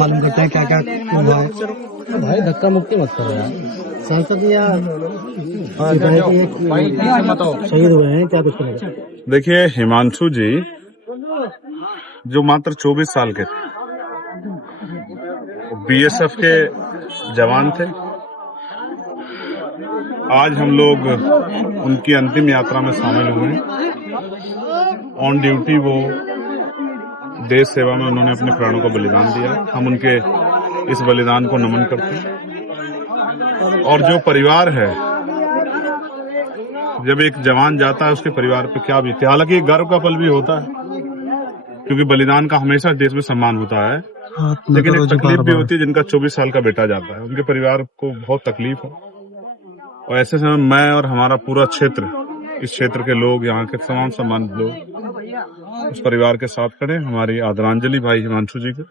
मालूम करते हैं क्या क्या हुआ है। भाई धक्का मुक्की मत करो यार। सांसद या शहीद हुए हैं क्या कुछ नहीं। देखिए, हिमांशु जी जो मात्र 24 साल के थे, बीएसएफ के जवान थे। आज हम लोग उनकी अंतिम यात्रा में शामिल हुए। ऑन ड्यूटी वो देश सेवा में उन्होंने अपने प्राणों का बलिदान दिया। हम उनके इस बलिदान को नमन करते हैं। और जो परिवार है, जब एक जवान जाता है उसके परिवार पे क्या बीतती है। हालांकि गर्व का पल भी होता है क्योंकि बलिदान का हमेशा देश में सम्मान होता है, लेकिन एक तकलीफ भी होती है जिनका 24 साल का बेटा जाता है। उनके परिवार को बहुत तकलीफ है और ऐसे समय मैं और हमारा पूरा क्षेत्र, इस क्षेत्र के लोग, यहाँ के तमाम सम्मानित लोग उस परिवार के साथ खड़े। हमारी आदरांजलि भाई हिमांशु जी को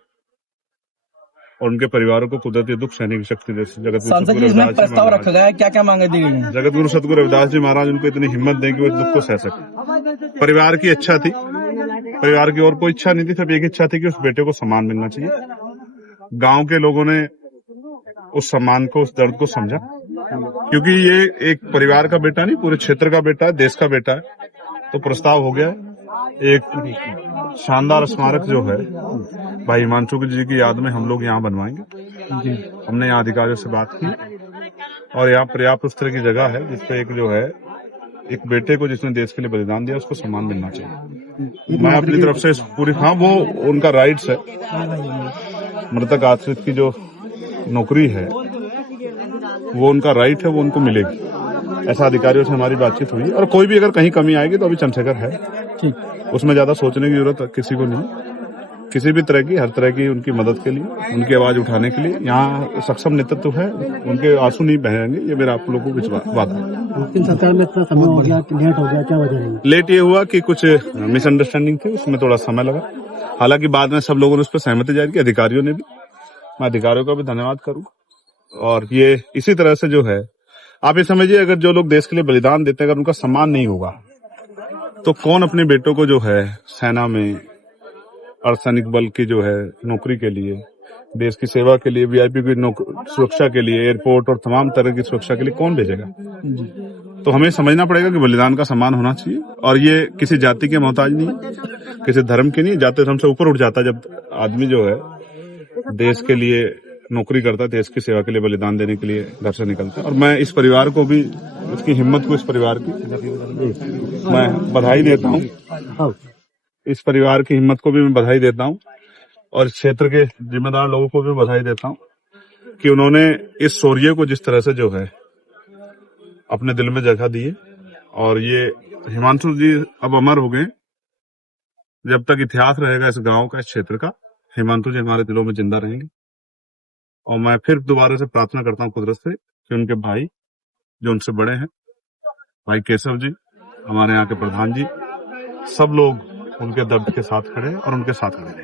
और उनके परिवारों को कुदरती दुख सहने की शक्ति दे। प्रस्ताव रखा गया है, क्या क्या मांगे दी गई हैं? जगत गुरु सतगुरु रविदास जी महाराज उनको इतनी हिम्मत दें कि वो इस दुख को सह सके। परिवार की इच्छा थी, परिवार की और कोई इच्छा नहीं थी, सिर्फ एक इच्छा थी कि उस बेटे को सम्मान मिलना चाहिए। गांव के लोगों ने उस सम्मान को, उस दर्द को समझा, क्योंकि ये एक परिवार का बेटा नहीं, पूरे क्षेत्र का बेटा है, देश का बेटा है। तो प्रस्ताव हो गया। एक शानदार स्मारक जो है भाई हिमांशु जी की याद में हम लोग यहाँ बनवाएंगे। हमने यहाँ अधिकारियों से बात की और यहाँ पर्याप्त उस तरह की जगह है जिसपे एक जो है, एक बेटे को जिसने देश के लिए बलिदान दिया उसको सम्मान मिलना चाहिए। मैं अपनी तरफ से पूरी, हाँ वो उनका राइट्स है, मृतक आश्रित की जो नौकरी है वो उनका राइट है, वो उनको मिलेगी। ऐसा अधिकारियों से हमारी बातचीत हुई। और कोई भी अगर कहीं कमी आएगी तो अभी चंद्रशेखर है, उसमें ज्यादा सोचने की जरूरत किसी को नहीं। किसी भी तरह की, हर तरह की उनकी मदद के लिए, उनकी आवाज उठाने के लिए यहाँ सक्षम नेतृत्व है। उनके आंसू नहीं बहेंगे, ये मेरा आप लोगों को विश्वास बात है। सरकार में इतना समय हो गया, लेट हो गया, क्या वजह है? लेट ये हुआ कि कुछ मिसअंडरस्टैंडिंग थी, उसमें थोड़ा समय लगा। हालांकि बाद में सब लोगों ने उस पर सहमति जाहिर की, अधिकारियों ने भी। मैं अधिकारियों का भी धन्यवाद करूँ। और ये इसी तरह से जो है, आप ये समझिए, अगर जो लोग देश के लिए बलिदान देते हैं अगर उनका सम्मान नहीं होगा तो कौन अपने बेटों को जो है सेना में, अर्धसैनिक बल की जो है नौकरी के लिए, देश की सेवा के लिए, वीआईपी की सुरक्षा के लिए, एयरपोर्ट और तमाम तरह की सुरक्षा के लिए कौन भेजेगा? तो हमें समझना पड़ेगा कि बलिदान का सम्मान होना चाहिए। और ये किसी जाति के मोहताज नहीं है, किसी धर्म की नहीं। जाति धर्म से ऊपर उठ जाता है जब आदमी जो है देश के लिए नौकरी करता है, देश की सेवा के लिए बलिदान देने के लिए घर से निकलता है। और मैं इस परिवार को भी, इसकी हिम्मत को, इस परिवार की मैं बधाई देता हूँ। इस परिवार की हिम्मत को भी मैं बधाई देता हूँ और इस क्षेत्र के जिम्मेदार लोगों को भी बधाई देता हूँ कि उन्होंने इस शौर्य को जिस तरह से जो है अपने दिल में जगह दी है। और ये हिमांशु जी अब अमर हो गए। जब तक इतिहास रहेगा इस गांव का, इस क्षेत्र का, हिमांशु जी हमारे दिलों में जिंदा रहेंगे। और मैं फिर दोबारा से प्रार्थना करता हूँ कुदरत से कि उनके भाई जो उनसे बड़े हैं, भाई केशव जी, हमारे यहाँ के प्रधान जी, सब लोग उनके दर्द के साथ खड़े और उनके साथ खड़े।